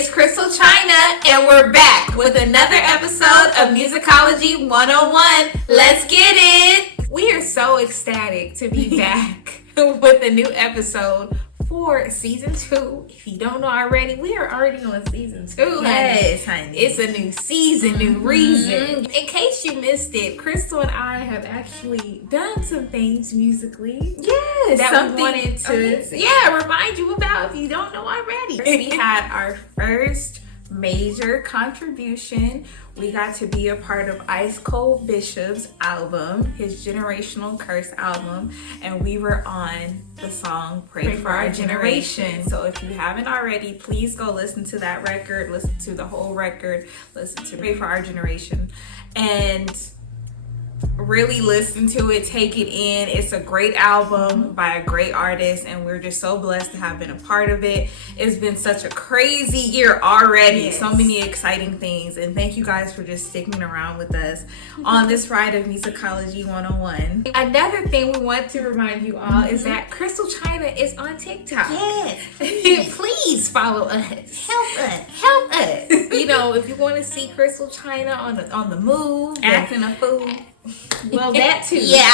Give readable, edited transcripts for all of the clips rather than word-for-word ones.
it's ChrystalChyna, and we're back with another episode of Musicology 101. Let's get it! We are so ecstatic to be back with a new episode for season 2. If you don't know already, we are already on season 2. Yes, honey. It's a new season, new reason. In case you missed it, Crystal and I have actually done some things musically. Yes, that we wanted to remind you about if you don't know already. We had our first major contribution. We got to be a part of Ice Cold Bishop's album, his Generational Curse album, and we were on the song Pray for Our Generation. So if you haven't already, please go listen to that record, listen to the whole record, listen to Pray for Our Generation, and really listen to it, take it in. It's a great album by a great artist, and we're just so blessed to have been a part of it. It's been such a crazy year already. Yes. So many exciting things, and thank you guys for just sticking around with us on this ride of Musicology 101. Another thing we want to remind you all is that ChrystalChyna is on TikTok. Yes. Please follow us. Help us. You know, if you want to see ChrystalChyna on the move, acting a fool. Well, that too. Yeah.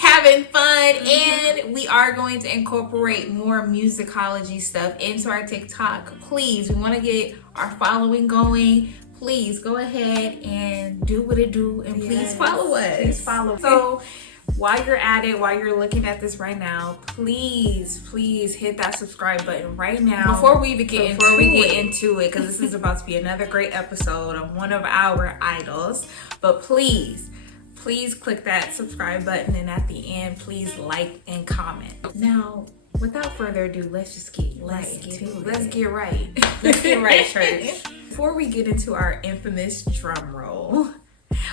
Having fun. And we are going to incorporate more musicology stuff into our TikTok. Please, we want to get our following going. Please go ahead and do what it do, and please follow us. Please follow. So while you're at it, while you're looking at this right now, please hit that subscribe button right now. Before we get into it, because this is about to be another great episode of one of our idols. But please click that subscribe button, and at the end, please like and comment. Now, without further ado, let's just get right into it. Let's get right. Let's get right, church. Before we get into our infamous drum roll,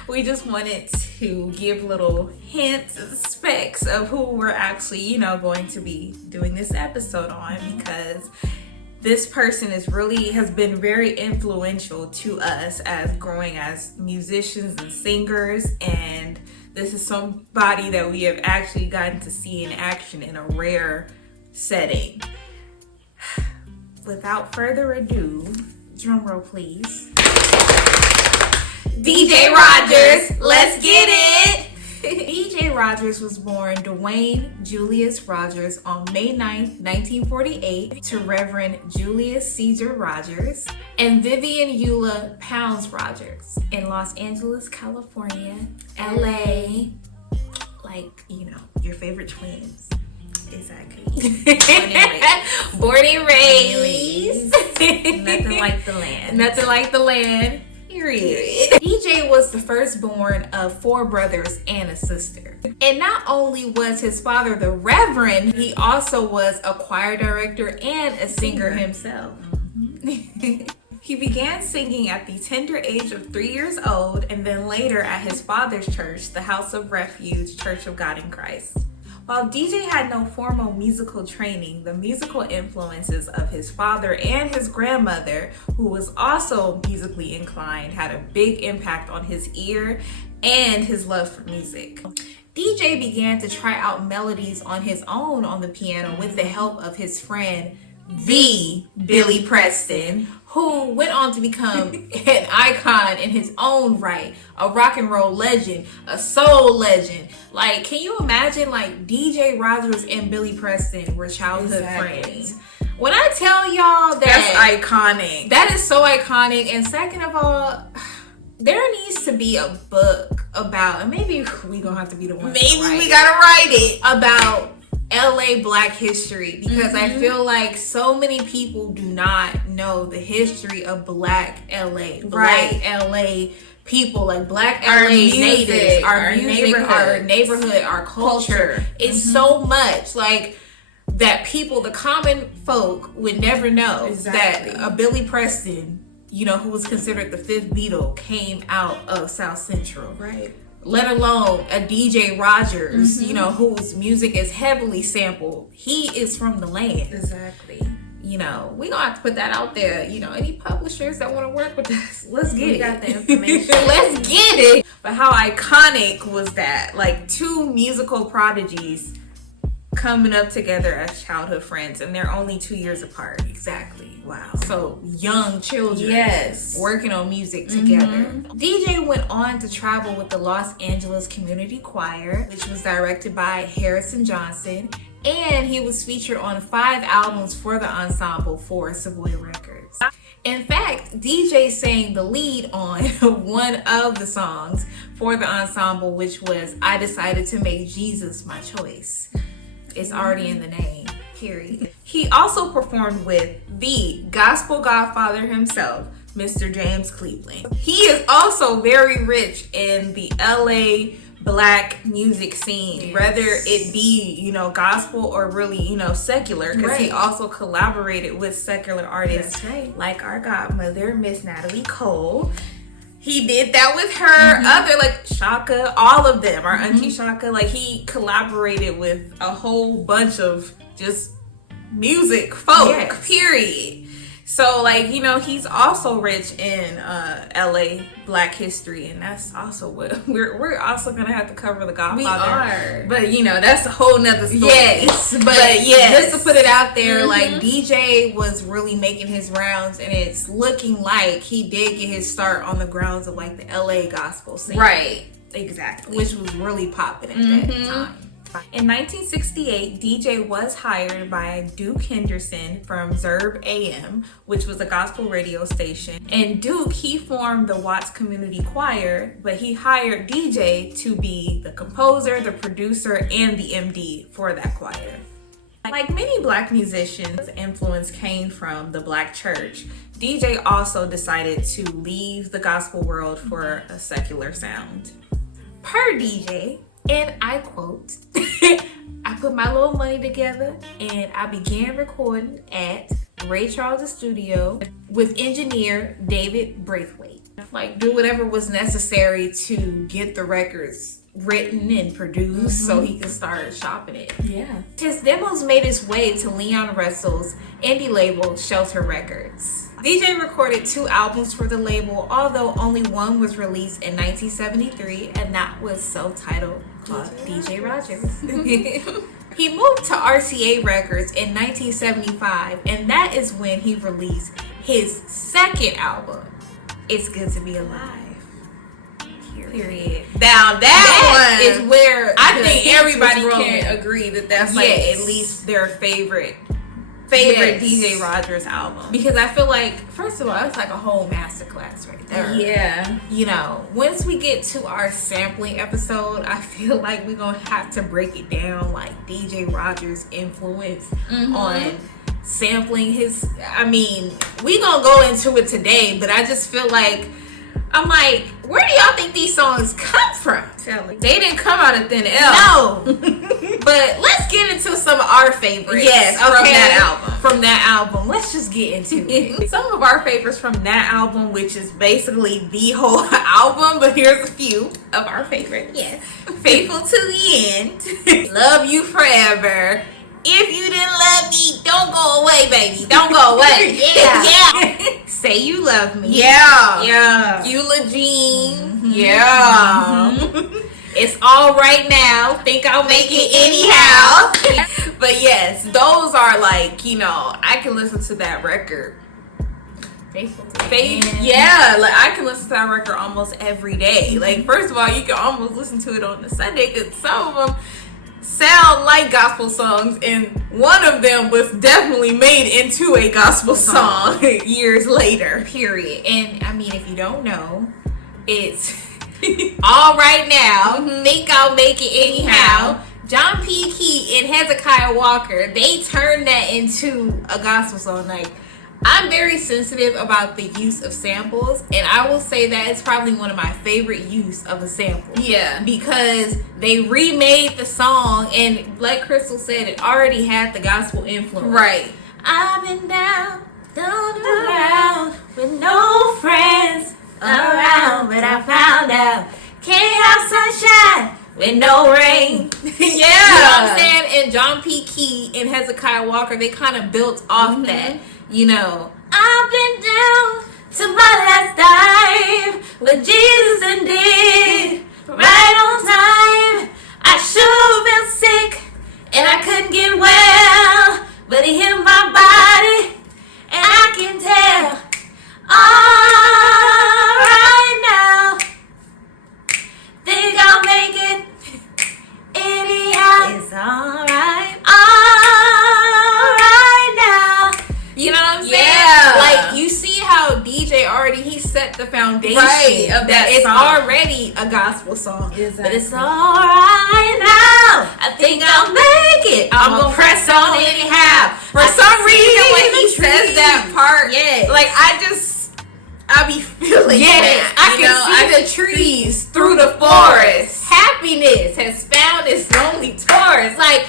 we just wanted to give little hints and specs of who we're actually, going to be doing this episode on, because this person has been very influential to us as growing as musicians and singers, and this is somebody that we have actually gotten to see in action in a rare setting. Without further ado, drum roll please. DJ Rogers, let's get it! DJ Rogers was born Dwayne Julius Rogers on May 9th, 1948 to Reverend Julius Caesar Rogers and Vivian Eula Pounds Rogers in Los Angeles, California, LA, your favorite twins. Exactly. Born and raised. Nothing like the land. Nothing like the land. Period. DJ was the firstborn of 4 brothers and a sister. And not only was his father the Reverend, he also was a choir director and a singer himself. He began singing at the tender age of 3 years old, and then later at his father's church, the House of Refuge Church of God in Christ. While DJ had no formal musical training, the musical influences of his father and his grandmother, who was also musically inclined, had a big impact on his ear and his love for music. DJ began to try out melodies on his own on the piano with the help of his friend, the Billy Preston, who went on to become an icon in his own right, a rock and roll legend, a soul legend. Can you imagine, DJ Rogers and Billy Preston were childhood friends? When I tell y'all that's iconic. That is so iconic. And second of all, there needs to be a book about, and maybe we gonna have to be the one. Maybe we gotta write it about LA Black history, because I feel like so many people do not know the history of Black LA, Black LA people, Black LA natives, our music, our neighborhood, our culture. It's so much that people, the common folk, would never know that a Billy Preston, who was considered the 5th Beatle, came out of South Central. Right. Let alone a DJ Rogers, whose music is heavily sampled. He is from the land. Exactly. We gonna have to put that out there. Any publishers that want to work with us, let's get it. We got the information. Let's get it. But how iconic was that? 2 musical prodigies coming up together as childhood friends, and they're only 2 years apart. Exactly. Wow. So young children, Yes, working on music together. DJ went on to travel with the Los Angeles Community Choir, which was directed by Harrison Johnson, and he was featured on 5 albums for the ensemble for Savoy Records. In fact, DJ sang the lead on one of the songs for the ensemble, which was I Decided to Make Jesus My Choice. It's already in the name. Period. he also performed with the gospel godfather himself, Mr. James Cleveland. He is also very rich in the LA Black music scene, whether it be, you know, gospel or really, you know, secular, because he also collaborated with secular artists like our godmother, Miss Natalie Cole. He did that with her, other like Shaka, all of them, our auntie Shaka. Like, he collaborated with a whole bunch of just music folk, period. So, like, you know, he's also rich in LA Black history, and that's also what we're also gonna have to cover the Godfather. We are, but you know, that's a whole nother story. Yes, but just to put it out there, like, DJ was really making his rounds, and it's looking like he did get his start on the grounds of like the LA gospel scene, Right, exactly, which was really popping at that time. In 1968, DJ was hired by Duke Henderson from Zerb AM, which was a gospel radio station. And Duke, he formed the Watts Community Choir, but he hired DJ to be the composer, the producer, and the MD for that choir. Like many Black musicians, influence came from the Black church. DJ also decided to leave the gospel world for a secular sound. Per DJ, and I quote, I put my little money together and I began recording at Ray Charles' studio with engineer David Braithwaite. Like, do whatever was necessary to get the records written and produced so he could start shopping it. Yeah. His demos made its way to Leon Russell's indie label, Shelter Records. DJ recorded 2 albums for the label, although only one was released in 1973, and that was self-titled, called DJ Rogers. He moved to RCA Records in 1975, and that is when he released his second album, It's Good to Be Alive. Period. Now that one is where I think everybody can agree that that's like at least their favorite DJ Rogers album. Because I feel like, first of all, it's like a whole masterclass right there. Yeah. You know, once we get to our sampling episode, I feel like we're going to have to break it down, like DJ Rogers' influence on sampling his, I mean, we going to go into it today, but I just feel like, I'm like, where do y'all think these songs come from? They didn't come out of thin air. No. But let's get into some of our favorites. Yes, okay? from that album. From that album. Let's just get into it. Some of our favorites from that album, which is basically the whole album, but here's a few of our favorites. Yes. Faithful to the End. Love You Forever. If You Didn't Love Me, Don't Go Away, Baby. Don't go away. Yeah. Say You Love Me. Yeah. Yeah. Eulogy. Yeah. It's All Right Now. Think I'll make it anyhow. But yes, those are like, you know, I can listen to that record. Faithful to the End. Yeah, like I can listen to that record almost every day. Like, first of all, you can almost listen to it on a Sunday because some of them sound like gospel songs, and one of them was definitely made into a gospel song years later. Period. And I mean, if you don't know, it's All Right Now. Think I'll make it anyhow. John P. Key and Hezekiah Walker, they turned that into a gospel song. Like, I'm very sensitive about the use of samples, and I will say that it's probably one of my favorite use of a sample. Yeah. Because they remade the song, and like Crystal said, it already had the gospel influence. Right. I've been down around with no friends around, but I found out can't have sunshine with no rain. Yeah. You know what I'm saying? And John P. Key and Hezekiah Walker, they kind of built off that. You know, I've been down to my last dive with Jesus indeed. Right on time. I sure been sick and I couldn't get well, but he healed my body and I can You know what I'm saying? Yeah. Like, you see how DJ already, he set the foundation. Right, of that it's song. already a gospel song. Exactly. But it's alright now. I think I'll make it. I'm gonna press on anyhow. For some reason, when he says that part, yes. like, I be feeling yes, that. I can see the trees through the forest. Happiness has found its lonely tourist. Like,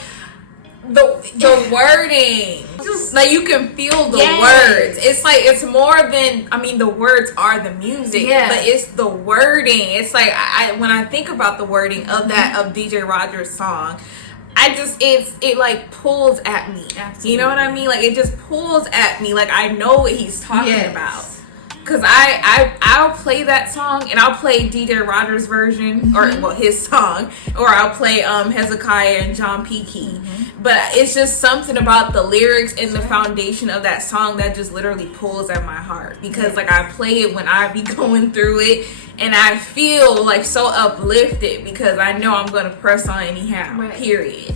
the wording, just like you can feel the words. It's like, it's more than, I mean, the words are the music, but it's the wording. It's like, when I think about the wording of that, of DJ Rogers' song, it like pulls at me. Absolutely. You know what I mean? Like, it just pulls at me. Like, I know what he's talking about. Cause I'll play that song, and I'll play DJ Rogers' version, or well, his song, or I'll play Hezekiah and John P. Key. But it's just something about the lyrics and the foundation of that song that just literally pulls at my heart. Because like, I play it when I be going through it, and I feel like so uplifted because I know I'm gonna press on anyhow. Right. Period.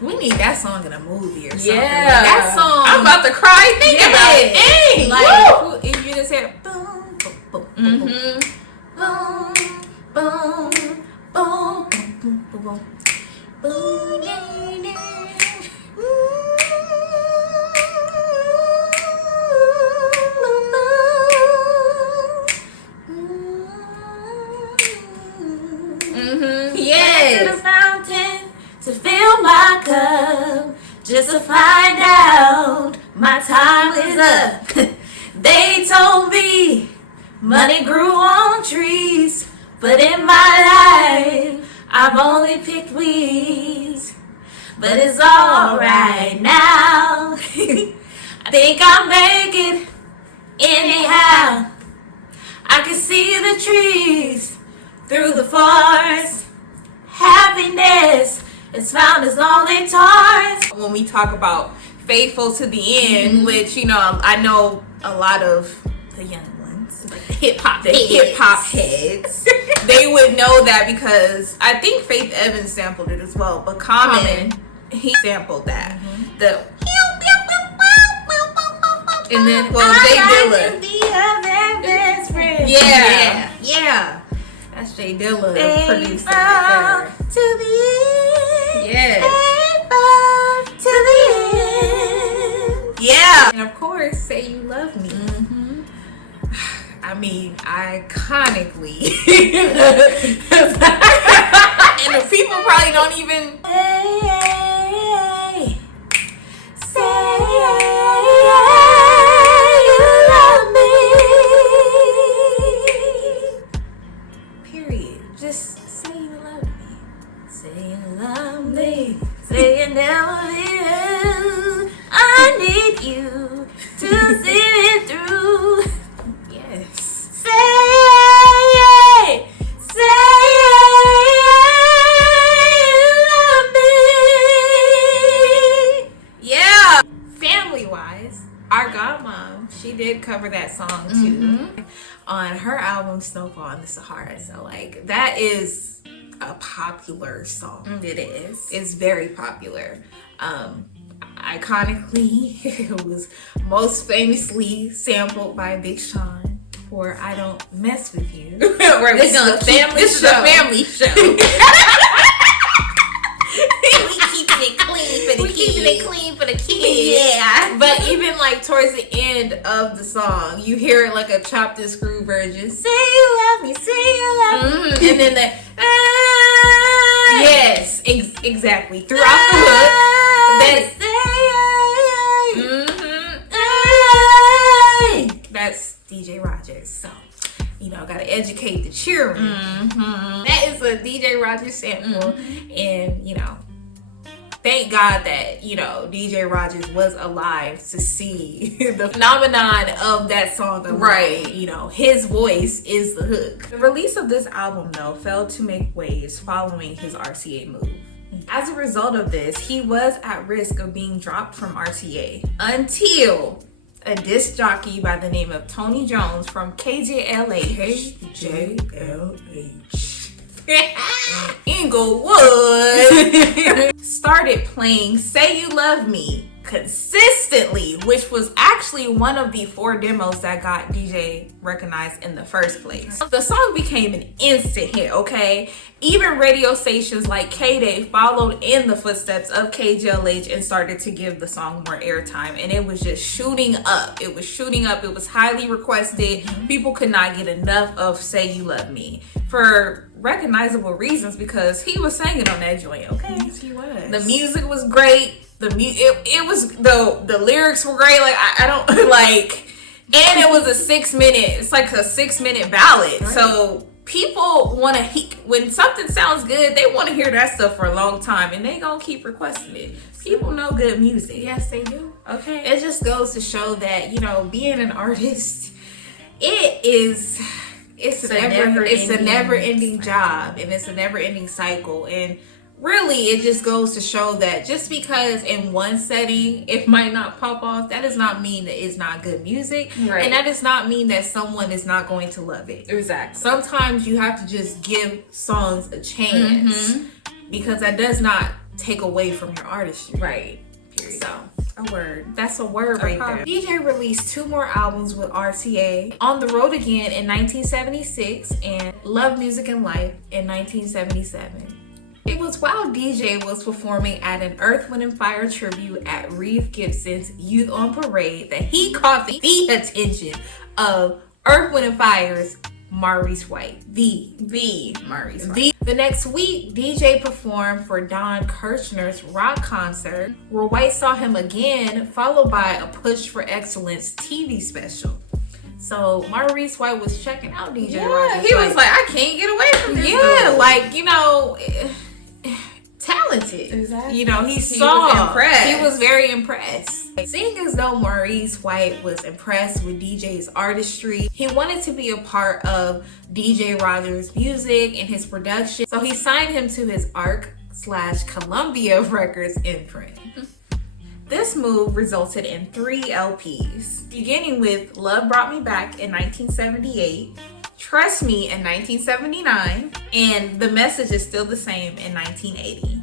We need that song in a movie or something. Yeah, like that song. I'm about to cry thinking about it. Hey, like, if you just hear boom, boom, boom, boom, boom, boom, boom, boom, boom, boom, boom, yes. To fill my cup, just to find out my time is up. They told me money grew on trees, but in my life I've only picked weeds. But it's alright now. I think I'll make it anyhow. I can see the trees through the forest. Happiness is found as lonely tours. When we talk about faithful to the end, which, you know, I know a lot of the young ones, like the hip hop heads, they would know that because I think Faith Evans sampled it as well. But Common, he sampled that. And then, well, Jay Dilla. Be a very best friend. Yeah. That's Jay Dilla producing right there. To the end. Yeah. To the end. Yeah. And of course, Say You Love Me. I mean, iconically. And the people probably don't even. Say you love me. Period. Just say you love me. Say you love me. Say you never will. I need you to see it through. Yes. Say you love me. Yeah. Family wise, our godmom, she did cover that song too on her album Snowfall in the Sahara. So like, that is a popular song. It is. It's very popular. Iconically, it was most famously sampled by Big Sean for I Don't Mess With You. Right, this is a family show. We keeping it clean for the kids. Yeah. But even like towards the end of the song, you hear it like a chopped and screw version. Say you love me, say you love me. And then the yes, exactly. Throughout the hook. That's DJ Rogers. So, you know, gotta educate the children. That is a DJ Rogers sample. And, you know, thank God that, you know, DJ Rogers was alive to see the phenomenon of that song. Right. You know, his voice is the hook. The release of this album, though, failed to make waves following his RCA move. As a result of this, he was at risk of being dropped from RCA until a disc jockey by the name of Tony Jones from KJLH Inglewood started playing Say You Love Me consistently, which was actually one of the 4 demos that got DJ recognized in the first place. The song became an instant hit, okay? Even radio stations like K-Day followed in the footsteps of KGLH and started to give the song more airtime, and it was just shooting up. It was shooting up. It was highly requested. People could not get enough of Say You Love Me for recognizable reasons, because he was singing on that joint, okay? Yes, he was. The music was great. It was the lyrics were great. Like I don't like, and it was a 6 minute. It's like a 6 minute ballad. Right. So people want to when something sounds good, they want to hear that stuff for a long time, and they gonna keep requesting it. People know good music. Yes, they do. Okay. It just goes to show that, you know, being an artist, it's a never ending job, and it's a never ending cycle. And really, it just goes to show that just because in one setting it might not pop off, that does not mean that it's not good music. Right. And that does not mean that someone is not going to love it. Exactly. Sometimes you have to just give songs a chance, because that does not take away from your artistry. Right. Period. So, a word. That's a word right there. DJ released 2 more albums with RTA, On the Road Again in 1976 and Love, Music, and Life in 1977. It was while DJ was performing at an Earth, Wind & Fire tribute at Reeve Gibson's Youth on Parade that he caught the attention of Earth, Wind & Fire's Maurice White. The Maurice White. The next week, DJ performed for Don Kirshner's rock concert, where White saw him again, followed by a Push for Excellence TV special. So Maurice White was checking out DJ Rogers. He was like, I can't get away from this. Yeah, dude. Like, you know, talented. Exactly. You know, he was impressed. He was very impressed. Seeing as though Maurice White was impressed with DJ's artistry, he wanted to be a part of DJ Rogers' music and his production. So he signed him to his Arc/Columbia Records imprint. This move resulted in 3 LPs, beginning with Love Brought Me Back in 1978, Trust Me in 1979, and The Message Is Still the Same in 1980.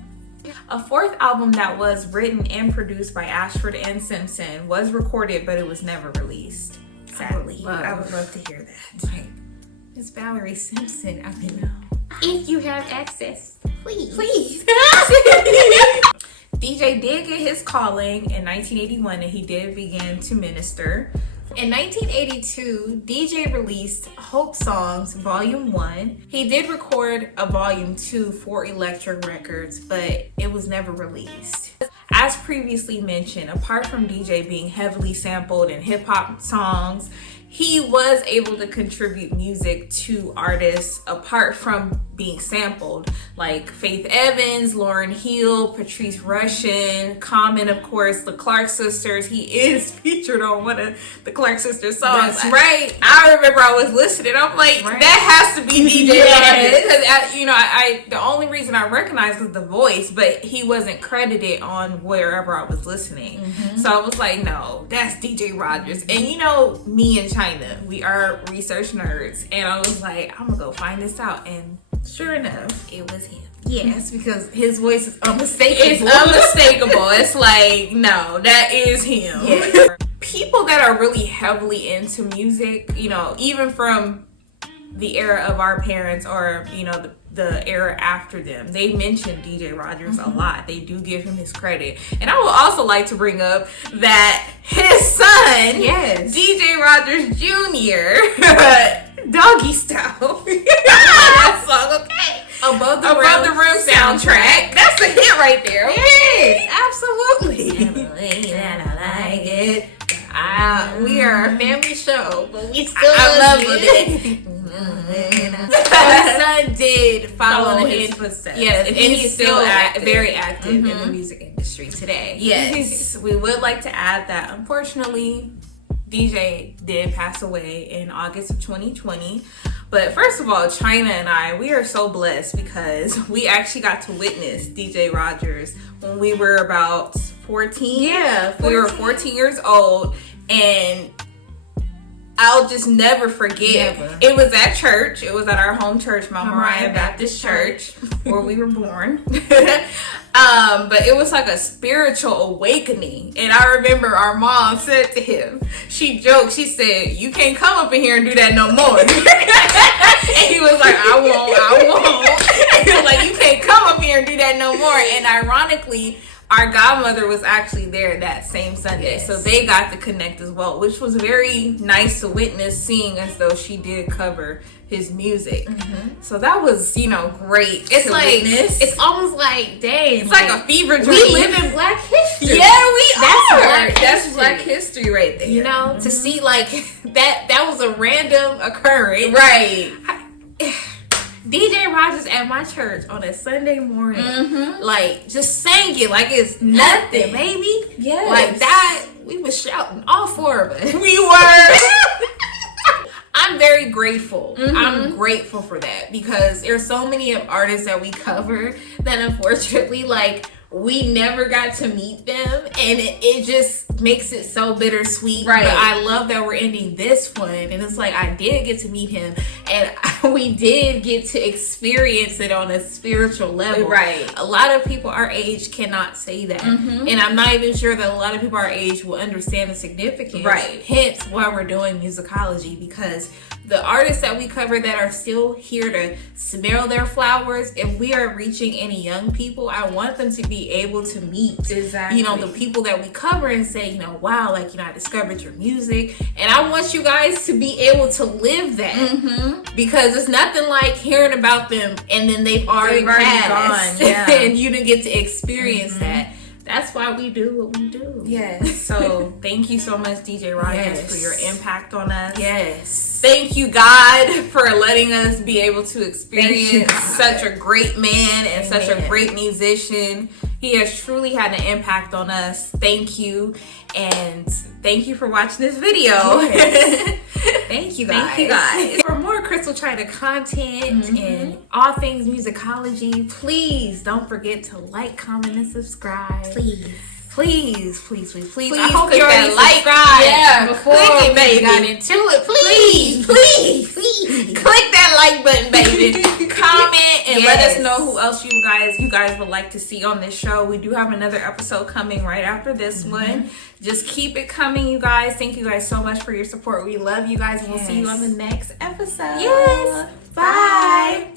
A 4th album that was written and produced by Ashford and Simpson was recorded, but it was never released. Sadly. I would love to hear that. Right. Miss Valerie Simpson, I don't know. If you have access, please. DJ did get his calling in 1981, and he did begin to minister. In 1982, DJ released Hope Songs Volume 1. He did record a Volume 2 for Electric Records, but it was never released. As previously mentioned, apart from DJ being heavily sampled in hip-hop songs, he was able to contribute music to artists apart from being sampled, like Faith Evans, Lauryn Hill, Patrice Rushen, Common, of course, the Clark Sisters. He is featured on one of the Clark Sisters songs. That's right. I remember I was listening. I'm like, that has to be DJ Rogers. Because the only reason I recognized was the voice, but he wasn't credited on wherever I was listening. So I was like, no, that's DJ Rogers. And you know, me and Chyna, we are research nerds, and I was like, I'm gonna go find this out, and sure enough, it was him. Yes, because his voice is unmistakable. It's unmistakable. It's like, no, that is him. Yes. People that are really heavily into music, you know, even from the era of our parents, or you know, the era after them, they mention DJ Rogers a lot. They do give him his credit. And I would also like to bring up that his son, DJ Rogers Jr., Doggy Style. That song, okay. Above the Rim soundtrack. That's a hit right there. Okay? Yes, absolutely. I like it. We are a family show, but we still love it. His son did follow his footsteps. Yes, and he's still very active in the music industry today. Yes, we would like to add that unfortunately, DJ did pass away in August of 2020. But first of all, Chyna and I, we are so blessed because we actually got to witness DJ Rogers when we were about 14. Yeah, 14. We were 14 years old, and I I'll just never forget. Never. It was at church. It was at our home church, Mount Moriah Baptist Church, where we were born. But it was like a spiritual awakening. And I remember our mom said to him, she joked, she said, "You can't come up in here and do that no more." And he was like, I won't. And he was like, "You can't come up here and do that no more." And ironically, our godmother was actually there that same Sunday. Yes. So they got to connect as well, which was very nice to witness, seeing as though she did cover his music. Mm-hmm. So that was, great. It's to like, witness. it's almost like, dang. It's like a fever dream. We live in Black history. Yeah, we That's are. Black That's history. Black history right there. To see like that was a random occurrence. Right. DJ Rogers at my church on a Sunday morning, just sang it like it's Nothing. nothing, baby. Yes. Like that, we was shouting, all four of us. We were. I'm very grateful. I'm grateful for that because there's so many artists that we cover that unfortunately, we never got to meet them, and it just makes it so bittersweet. Right. But I love that we're ending this one, and it's like I did get to meet him, and we did get to experience it on a spiritual level. Right. A lot of people our age cannot say that, and I'm not even sure that a lot of people our age will understand the significance. Right. Hence why we're doing musicology, because the artists that we cover that are still here to smell their flowers, if we are reaching any young people, I want them to be able to meet Exactly. the people that we cover and say, wow, I discovered your music, and I want you guys to be able to live that, because it's nothing like hearing about them and then they've already passed, gone. Yeah. and you didn't get to experience that. That's why we do what we do. Yes. So thank you so much, DJ Rogers, for your impact on us. Yes. Thank you, God, for letting us be able to experience God. such a great man and such a Amen. great musician. He has truly had an impact on us. Thank you. And thank you for watching this video. Yes. Thank you guys. Thank you guys. For more ChrystalChyna content and all things musicology, please don't forget to like, comment, and subscribe. Please. I hope click you that already like. subscribed. Yeah, before click it, we baby. got into it. Please. Click that like button, baby. Comment and let us Yes. know who else you guys would like to see on this show. We do have another episode coming right after this one. Just keep it coming, you guys. Thank you guys so much for your support. We love you guys, and we'll see you on the next episode. Yes. Bye.